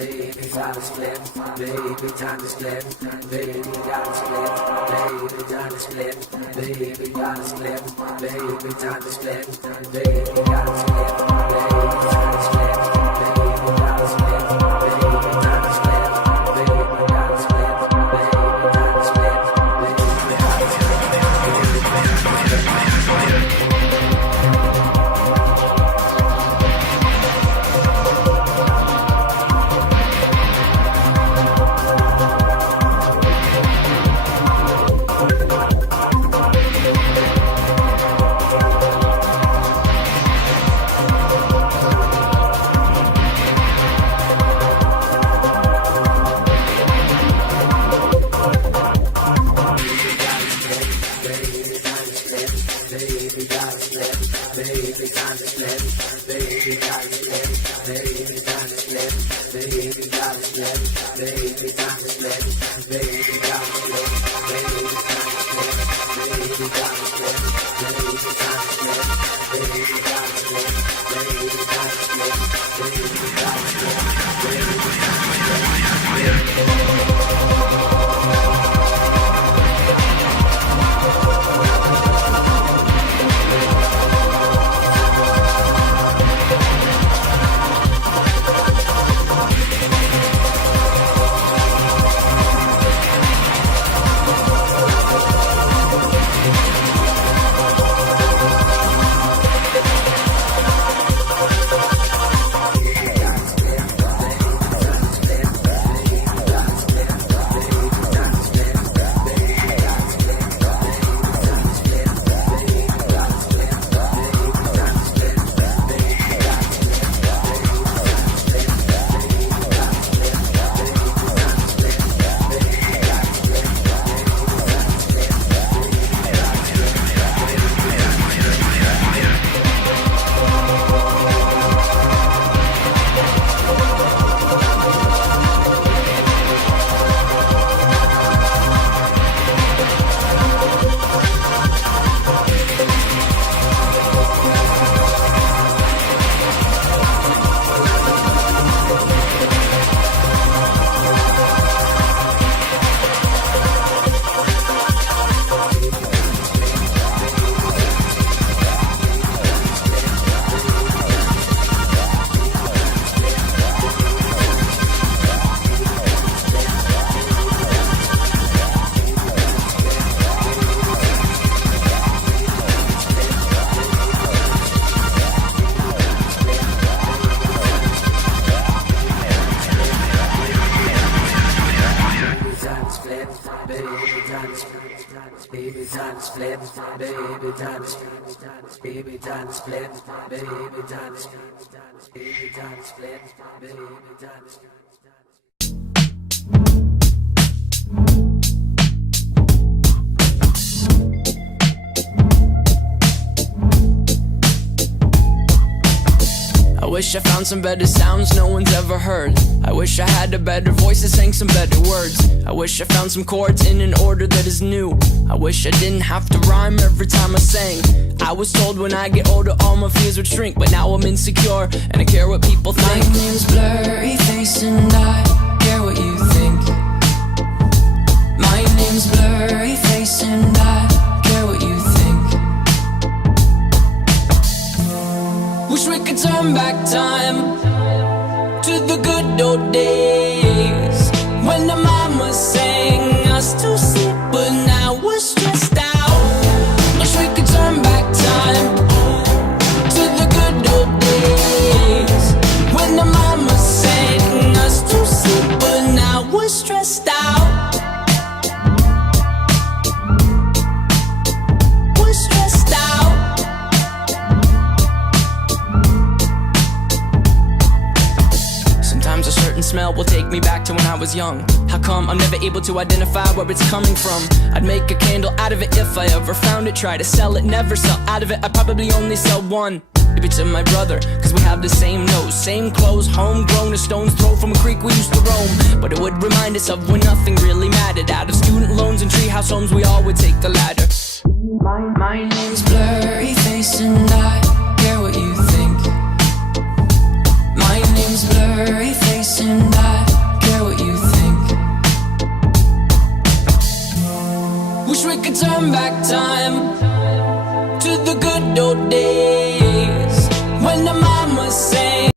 baby, gotta split, baby, time to split, baby, gotta split, baby, time to split, baby, gotta split, baby, time to split, baby, gotta split, baby, time to split, baby, gotta split, baby, time to split, baby, gotta split, baby, time to split, baby, baby, time to split, baby, time to split, baby, time to split, baby, time to split, baby, time to split, baby, time to split. I wish I found some better sounds no one's ever heard. I wish I had a better voice that sang some better words. I wish I found some chords in an order that is new. I wish I didn't have to rhyme every time I sang. I was told when I get older all my fears would shrink, but now I'm insecure and I care what people think. My name's Blurryface and I care what you think. My name's Blurryface and I care what you think. Wish we could turn back time to the good old days when the mama sang us to sleep, but now we're stressed out. Wish we could turn back time to the good old days when the mama sang us to sleep, but now we're stressed out. We're stressed out. Sometimes a certain smell will take me back to when I was young. How come I'm never able to identify where it's coming from? I'd make a candle out of it if I ever found it. Try to sell it, never sell out of it. I'd probably only sell one. Maybe to my brother, cause we have the same nose, same clothes, homegrown, a stone's throw from a creek we used to roam. But it would remind us of when nothing really mattered. Out of student loans and treehouse homes, we all would take the ladder. My name's Blurryface and I care what you think. My name's Blurryface and I turn back time.